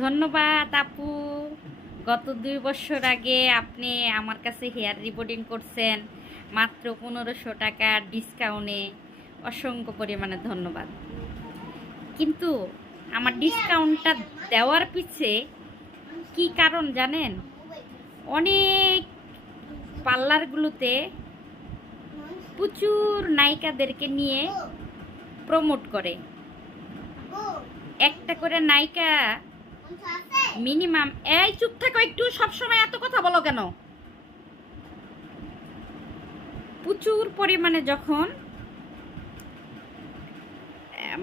ধন্যবাদ আপু। গত 2 বছর আগে আপনি আমার কাছে হেয়ার রিবন্ডিং করছেন মাত্র 1500 টাকা ডিসকাউন্টে। অসংখ্য পরিমাণে ধন্যবাদ। কিন্তু আমার ডিসকাউন্টটা দেওয়ার পিছে কি কারণ জানেন? অনেক পার্লারগুলোতে প্রচুর নায়িকাদেরকে নিয়ে প্রমোট করে। একটা করে নায়িকা মিনিমাম, এই চুপ থাকো একটু, সবসময় এত কথা বলো কেন? প্রচুর পরিমাণে যখন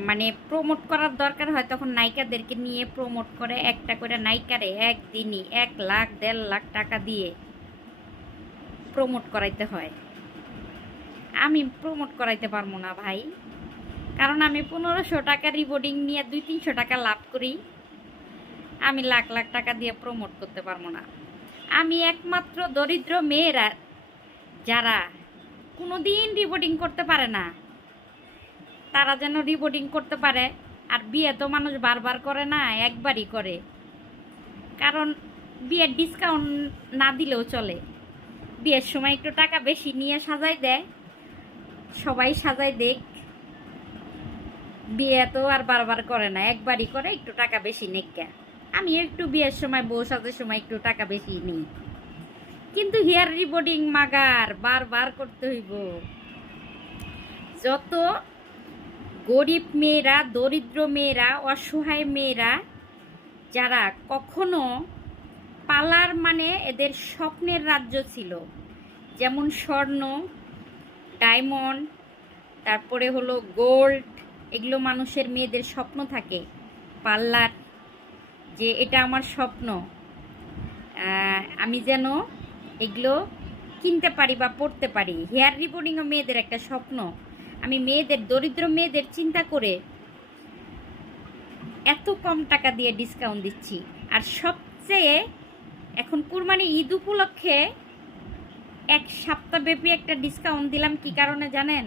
মানে প্রমোট করার দরকার হয় তখন নায়িকাদেরকে নিয়ে প্রমোট করে। একটা করে নায়িকারে একদিনই 1 লাখ 1.5 লাখ টাকা দিয়ে প্রমোট করাইতে হয়। আমি প্রমোট করাইতে পারবো না ভাই, কারণ আমি 1500 টাকা রিবন্ডিং নিয়ে 200-300 টাকা লাভ করি। আমি লাখ লাখ টাকা দিয়ে প্রমোট করতে পারবো না। আমি একমাত্র দরিদ্র মেয়েরা যারা কোনোদিন রিবন্ডিং করতে পারে না, তারা যেন রিবন্ডিং করতে পারে। আর বিয়ে তো মানুষ বারবার করে না, একবারই করে। কারণ বিয়ের ডিসকাউন্ট না দিলেও চলে। বিয়ের সময় একটু টাকা বেশি নিয়ে সাজাই দেয়, সবাই সাজাই দেখ। বিয়ে তো আর বারবার করে না, একবারই করে, একটু টাকা বেশি নেকা। আমি একটু বিয়ের সময় বউ সাজার সময় একটু টাকা বেশি নিই, কিন্তু হেয়ার রিবন্ডিং মাগার বারবার করতে হইব। যত গরিব মেয়েরা, দরিদ্র মেয়েরা, অসহায় মেয়েরা যারা কখনো পার্লার মানে এদের স্বপ্নের রাজ্য ছিল, যেমন স্বর্ণ, ডায়মন্ড, তারপরে হলো গোল্ড, এগুলো মানুষের মেয়েদের স্বপ্ন থাকে। পার্লার, যে এটা আমার স্বপ্ন, আমি যেন এগুলো কিনতে পারি বা পড়তে পারি। হেয়ার রিবন্ডিংও মেয়েদের একটা স্বপ্ন। আমি মেয়েদের, দরিদ্র মেয়েদের চিন্তা করে এত কম টাকা দিয়ে ডিসকাউন্ট দিচ্ছি। আর সবচেয়ে এখন কুরবানি ঈদ উপলক্ষে 1 সপ্তাহব্যাপী একটা ডিসকাউন্ট দিলাম। কি কারণে জানেন?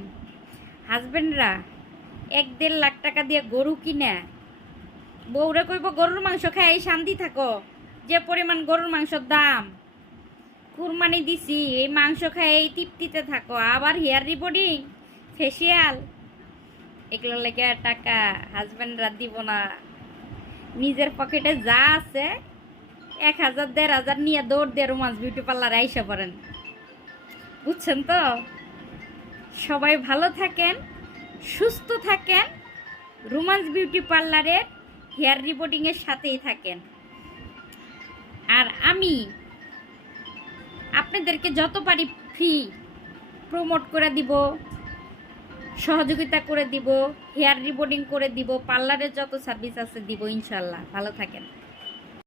হাজব্যান্ডরা 1-1.5 লাখ টাকা দিয়ে গরু কিনে বউরে কইব গরুর মাংস খাই শান্তি থাকো, যে পরিমাণ গরুর মাংসের দাম, কুরবানি দিছি এই মাংস খাই এই তৃপ্তিতে থাকো। আবার হেয়ার রিবন্ডিং, ফেসিয়াল, এগুলো লেগে টাকা হাজব্যান্ডরা দিব না। নিজের পকেটে যা আছে 1000-1500 নিয়ে দৌড় দিয়ে রোমান্স বিউটি পার্লারে আইসা পড়েন। বুঝছেন তো? সবাই ভালো থাকেন, সুস্থ থাকেন, রোমান্স বিউটি পার্লারের হেয়ার রিবন্ডিংয়ের সাথেই থাকেন। আর আমি আপনাদেরকে যত পারি ফ্রি প্রমোট করে দিব, সহযোগিতা করে দিব, হেয়ার রিবন্ডিং করে দিব, পার্লারের যত সার্ভিস আছে দিব ইনশাল্লাহ। ভালো থাকেন।